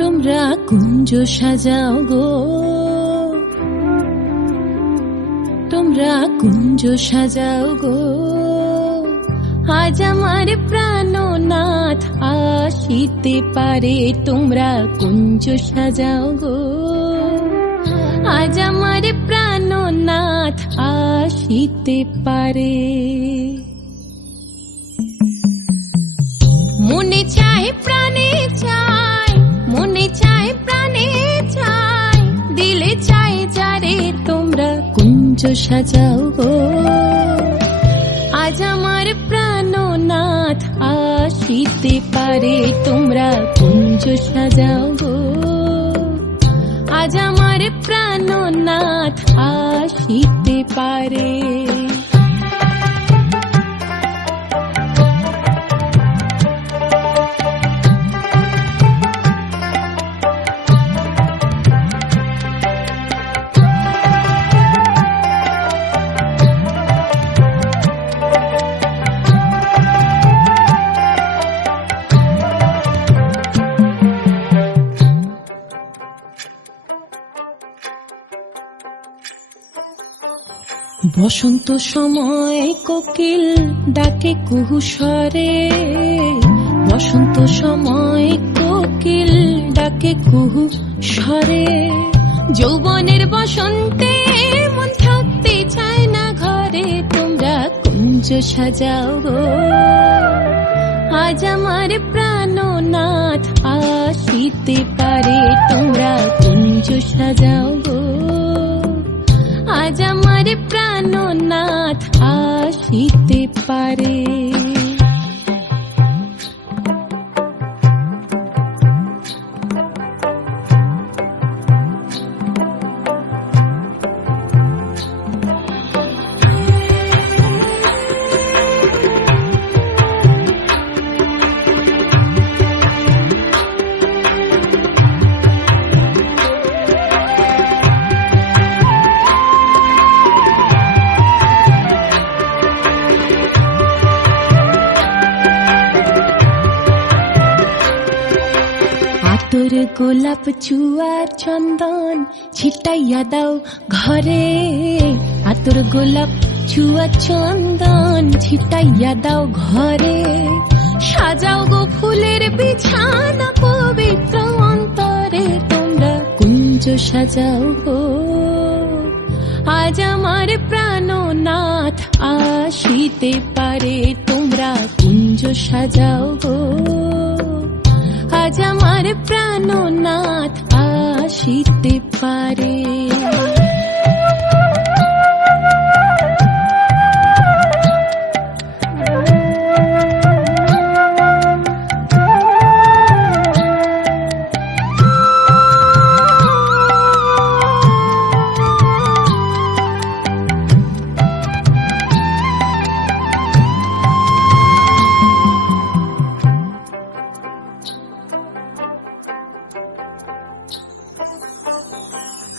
তোমরা কুঞ্জ সাজাও গো, তোমরা কুঞ্জ সাজাও গো, আজ আমার প্রাণনাথ আসিতে পারে। তোমরা কুঞ্জ সাজাও গো, আজ আমার প্রাণনাথ আসিতে পারে। মনে চায় প্রাণে চায়, মনে চায় প্রাণে চায়, দিলে চায় যারে। তোমরা কুঞ্জ সাজাও গো, আজ আমার প্রাণনাথ আসিতে পারে। তোমরা কুঞ্জ সাজাও গো, আজ আমার প্রাণনাথ আসিতে পারে। বসন্ত সময় কোকিল ডাকে কুহু স্বরে, বসন্ত সময় কোকিল ডাকে কুহু স্বরে। যৌবনের বসন্তে মন থাকতে চায় না ঘরে। তোমরা কুঞ্জ সাজাও গো, আজ আমার প্রাণনাথ আসিতে পারে। তোমরা কুঞ্জ সাজাও গো, আজ আমার প্রাণনাথ আসিতে পারে। আতর গোলাপ চুয়া চন্দন ছিটাইয়া দাও ঘরে, আতর গোলাপ চুয়া চন্দন ছিটাইয়া দাও ঘরে। সাজাও গো ফুলের বিছানা পবিত্র অন্তরে। তোমরা কুঞ্জ সাজাও গো, আজ আমার প্রাণনাথ আসিতে পারে। তোমরা কুঞ্জ সাজাও গো, আজ আমার প্রাণনাথ আসিতে পারে।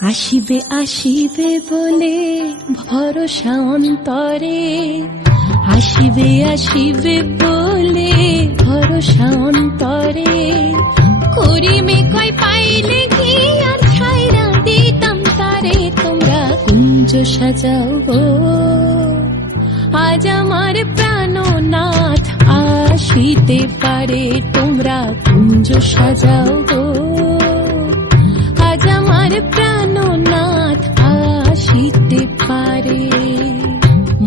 আসিবে আসিবে বলে ভরসা অন্তরে, আসিবে আসিবে বলে ভরসা অন্তরে। করিমে কয় পাইলে কি আর ছাইরা দিতাম তারে। তোমরা কুঞ্জ সাজাও গো, আজ আমার প্রাণনাথ আসিতে পারে। তোমরা কুঞ্জ সাজাও গো, আজ আমার প্রাণনাথ আসিতে পারে।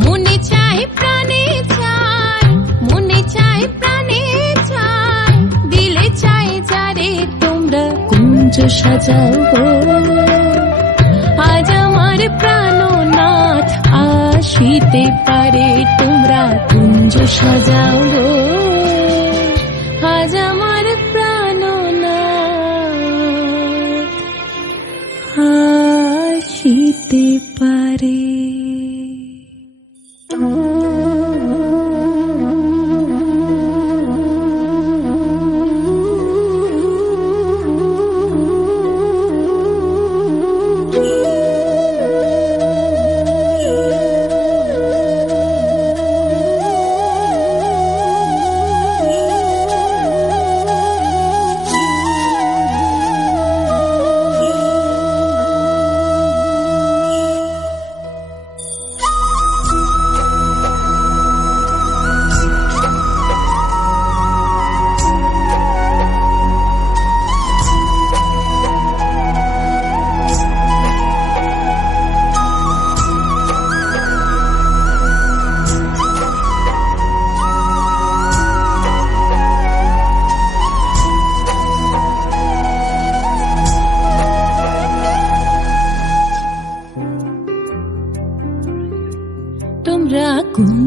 মনে চায় প্রাণে চায়, মনে চায় প্রাণে চায়, দিলে চায় যারে। তোমরা কুঞ্জ সাজাও গো, আজ আমার প্রাণনাথ আসিতে পারে। তোমরা কুঞ্জ সাজাও গো, আজ আমার প্রাণনাথ আসিতে পারে।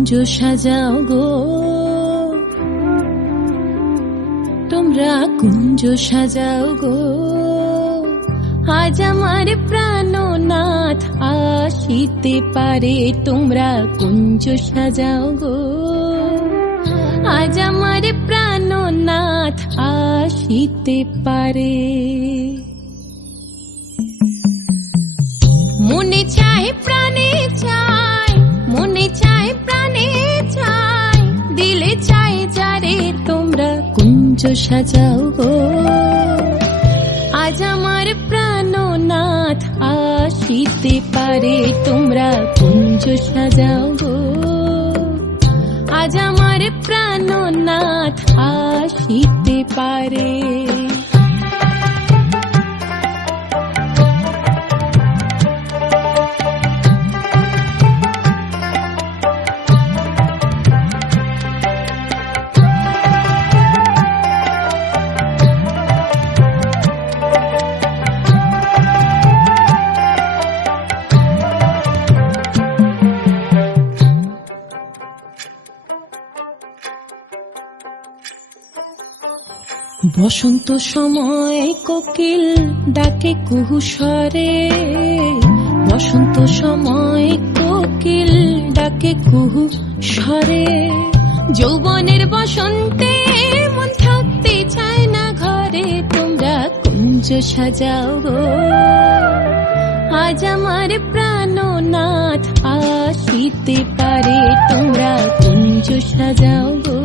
কুঞ্জ সাজাও গো, তোমরা কুঞ্জ সাজাও গো। আজ আমার প্রাণনাথ আসিতে পারে, তোমরা কুঞ্জ সাজাও গো। আজ আমার প্রাণনাথ আসিতে পারে। মনে চায় প্রাণে চায়, মনে চায় প্রাণে চায়, দিলে চায় যারে তোমরা কুঞ্জ সাজাও গো। আজ আমার প্রাণনাথ আসিতে পারে, তোমরা কুঞ্জ সাজাও গো। আজ আমার প্রাণনাথ আসিতে পারে। বসন্ত সময় কোকিল ডাকে কুহু স্বরে, বসন্ত সময় কোকিল ডাকে কুহু স্বরে। যৌবনের বসন্তে মন থাকতে চায় না ঘরে, তোমরা কুঞ্জ সাজাও গো। আজ আমার প্রাণনাথ আসিতে পারে, তোমরা কুঞ্জ সাজাও গো।